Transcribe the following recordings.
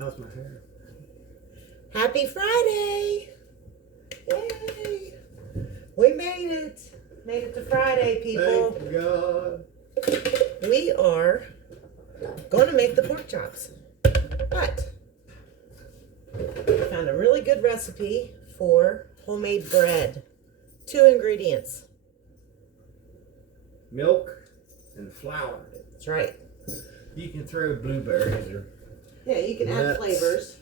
How's my hair? Happy Friday! Yay! We made it. Made it to Friday, people. Thank God. We are going to make the pork chops. But I found a really good recipe for homemade bread. 2 ingredients. Milk and flour. That's right. You can throw blueberries or... Yeah, you can add nuts. flavors.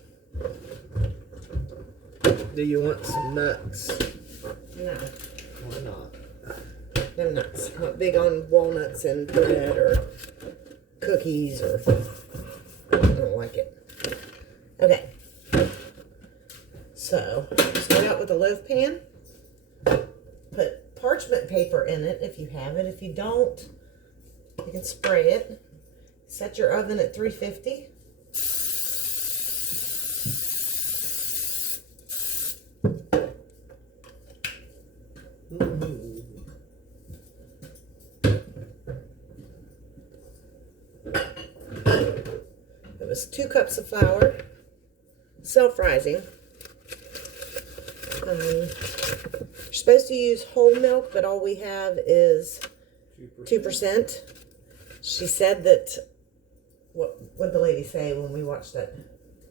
Do you want some nuts? No, Why not? no nuts. I'm not big on walnuts and bread or cookies or... I don't like it. Okay. So, start out with a loaf pan. Put parchment paper in it if you have it. If you don't, you can spray it. Set your oven at 350. It was 2 cups of flour, self-rising. You're supposed to use whole milk, but all we have is 2%. She said that, what did the lady say when we watched that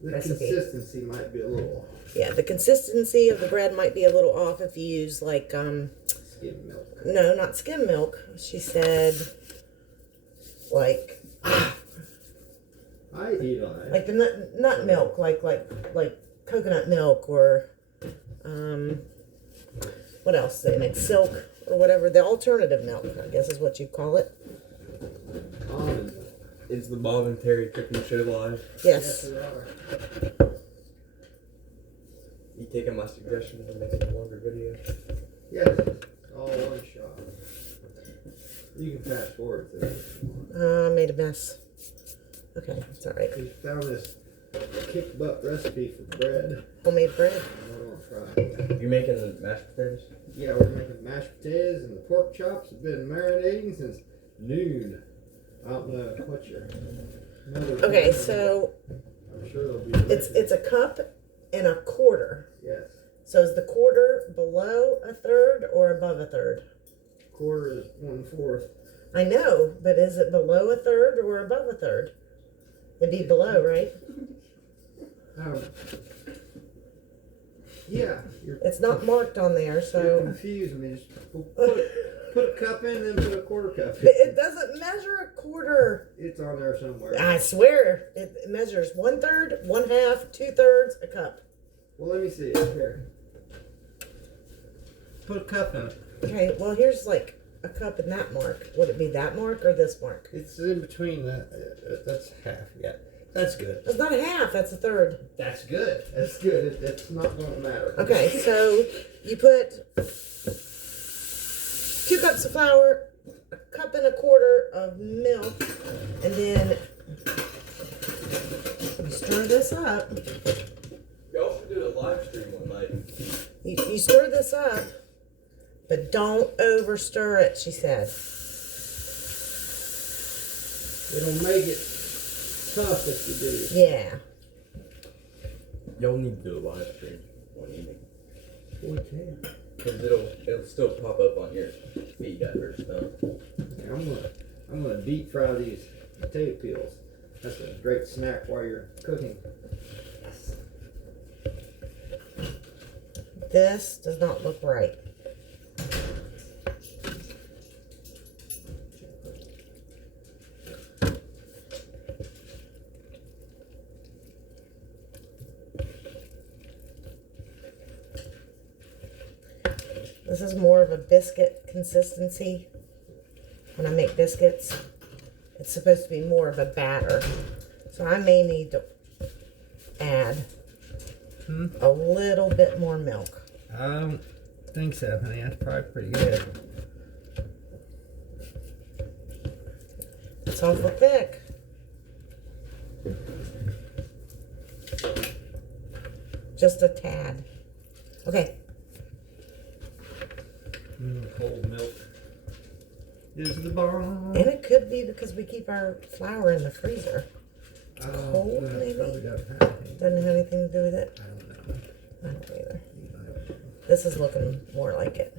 The recipe? consistency might be a little off. Yeah, the consistency of the bread might be a little off if you use like, Skim milk. no, not skim milk. She said, like I eat on it. like the nut milk, like coconut milk or, what else? They make silk or whatever. The alternative milk, I guess is what you call it. Almond. Is the Bob and Terry cooking show live? Yes. they are. You taking my suggestion to make it a longer video? Yes. All one shot. You can fast forward to it. I made a mess. Okay, it's all right. We found this kick butt recipe for bread. Homemade bread. I'm gonna try it. You making the mashed potatoes? Yeah, we're making mashed potatoes and the pork chops have been marinating since noon. I don't know what your mother. Okay, so I'm sure they'll be. it's a cup and a quarter. Yes. So is the quarter below a third or above a third? Quarter is 1/4. I know, but is it below a third or above a third? It'd be below, right? Yeah, you're It's not marked on there, so confusing me. Just put a cup in, then put a quarter cup in. it doesn't measure a quarter. It's on there somewhere. I swear, it measures 1/3, 1/2, 2/3 a cup. Well, let me see it here. Put a cup in it. Okay, well here's like a cup in that mark. Would it be that mark or this mark? It's in between that. That's half. Yeah, that's good. It's not a half. That's a third. That's good. That's good. It's not going to matter. Okay, so you put 2 cups of flour, a cup and a quarter of milk, and then you stir this up. Y'all should do a live stream one night. You stir this up, but don't over stir it, she said. It'll make it tough if you do. Yeah. Y'all need to do a live stream one evening. We can. Because it'll still pop up on your feed after it's done. I'm gonna deep fry these potato peels. That's a great snack while you're cooking. This does not look right. This is more of a biscuit consistency. When I make biscuits, it's supposed to be more of a batter. So I may need to add a little bit more milk. I don't think so, honey. That's probably pretty good. It's awful thick. Just a tad. Okay. Cold milk is the bomb. And it could be because we keep our flour in the freezer. I don't cold, know. maybe? Probably doesn't have anything. Doesn't have anything to do with it? I don't know. I don't either. This is looking more like it.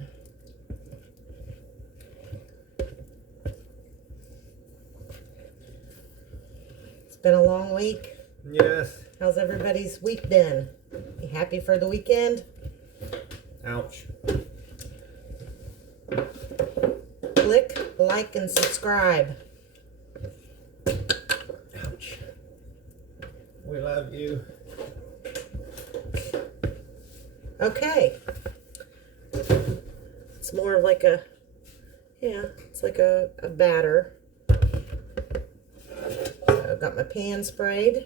It's been a long week. Yes. How's everybody's week been? You happy for the weekend? Ouch. Click, like, and subscribe. Ouch. We love you. Okay. It's more of like a, yeah, it's like a batter. So I've got my pan sprayed.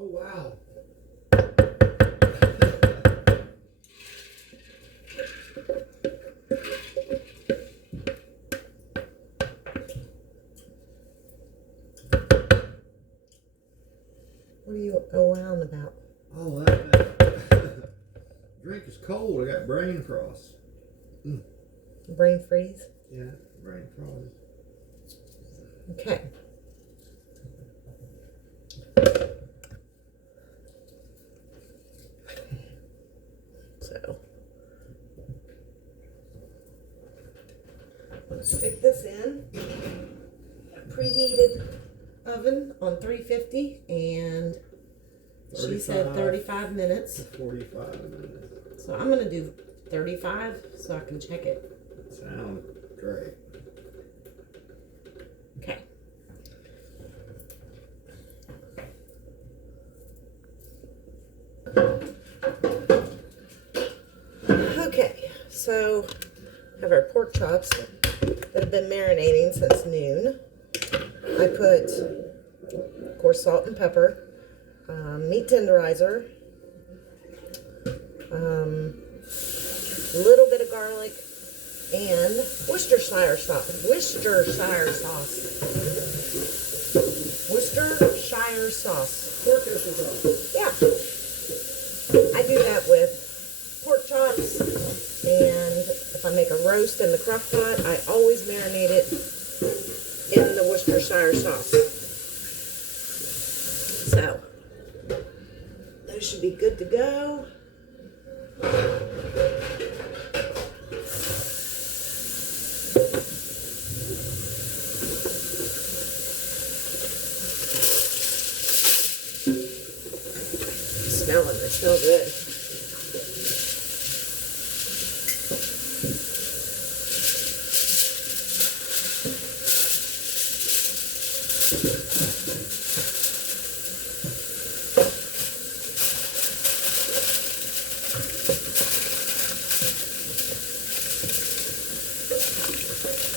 Oh, wow. What are you around about? Oh, that drink is cold. I got brain frost. Brain freeze? Yeah, brain frost. Okay. So, I'm going to stick this in a preheated oven on 350, and she said 35 minutes. 45 minutes. So I'm going to do 35 so I can check it. Sounds great. Okay. Okay, so I have our pork chops that have been marinating since noon. I put, of course, salt and pepper, meat tenderizer, a little bit of garlic, and Worcestershire sauce. Worcestershire sauce. Worcestershire sauce. Yeah. I do that with pork chops, and if I make a roast in the crock pot, I always marinate it in the Worcestershire sauce. So, those should be good to go. Smelling, they smell good.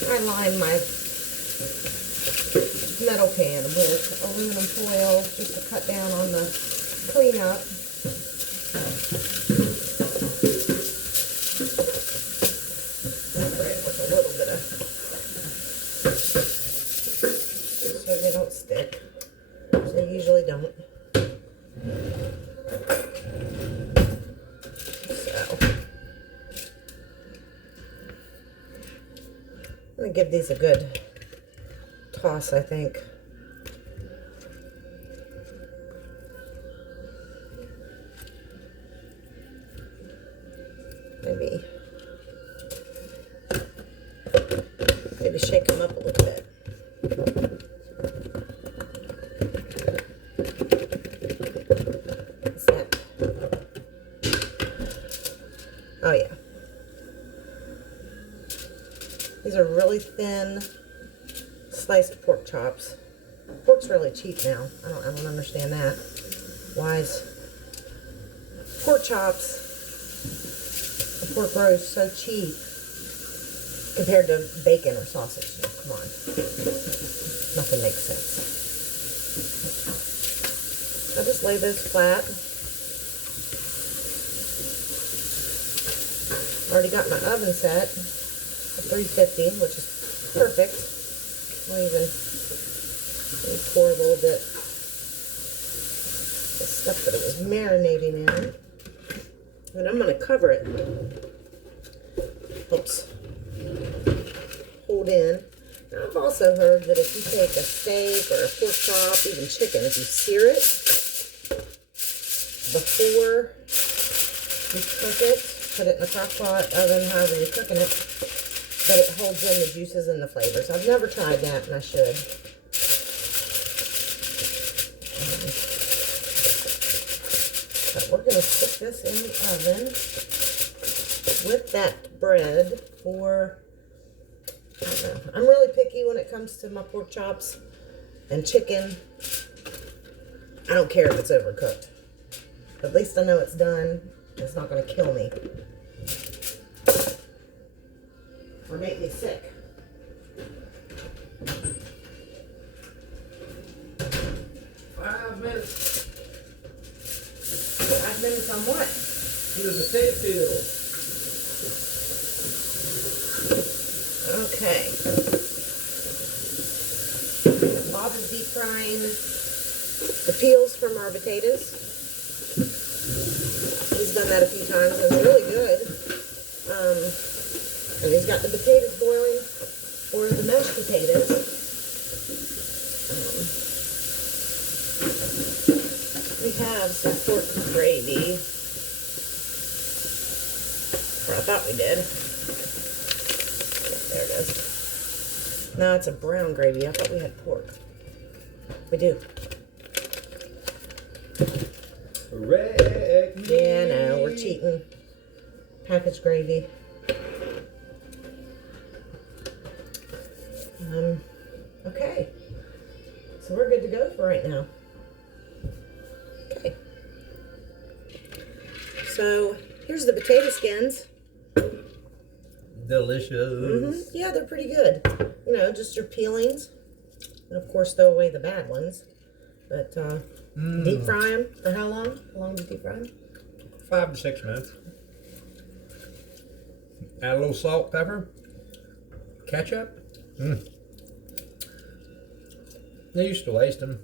I line my metal pan with aluminum foil just to cut down on the cleanup. Spray it with a little bit of, so they don't stick. They usually don't. So, I'm gonna give these a good toss, I think. Maybe shake them up a little bit. What's that? Oh yeah. These are really thin sliced pork chops. Pork's really cheap now. I don't understand that. Why is pork chops, a pork roast, so cheap compared to bacon or sausage? No, come on. Nothing makes sense. I'll just lay those flat. Already got my oven set at 350, which is perfect. I'll even pour a little bit stuff that it was marinating in. And I'm going to cover it. Oops. Hold in. Now, I've also heard that if you take a steak or a pork chop, even chicken, if you sear it before you cook it, put it in a crock pot, oven, however you're cooking it, that it holds in the juices and the flavors. I've never tried that, and I should. But we're going to stick this in the oven with that bread for, I don't know. I'm really picky when it comes to my pork chops and chicken. I don't care if it's overcooked. At least I know it's done. It's not going to kill me or make me sick. Five minutes 5 minutes on what? to the potato field. Okay. Bob is deep frying the peels from our potatoes. He's done that a few times and it's really good. And he's got the potatoes boiling for the mashed potatoes. We have some pork gravy. Or I thought we did. There it is. No, it's a brown gravy. I thought we had pork. We do. Wreck me. Yeah, no, we're cheating. Packaged gravy. Okay. So we're good to go for right now. Okay. So here's the potato skins. Delicious. Yeah, they're pretty good. You know, just your peelings. And of course, throw away the bad ones. But deep fry them. For how long? How long do you deep fry them? 5 to 6 minutes. Add a little salt, pepper, ketchup. They used to waste them.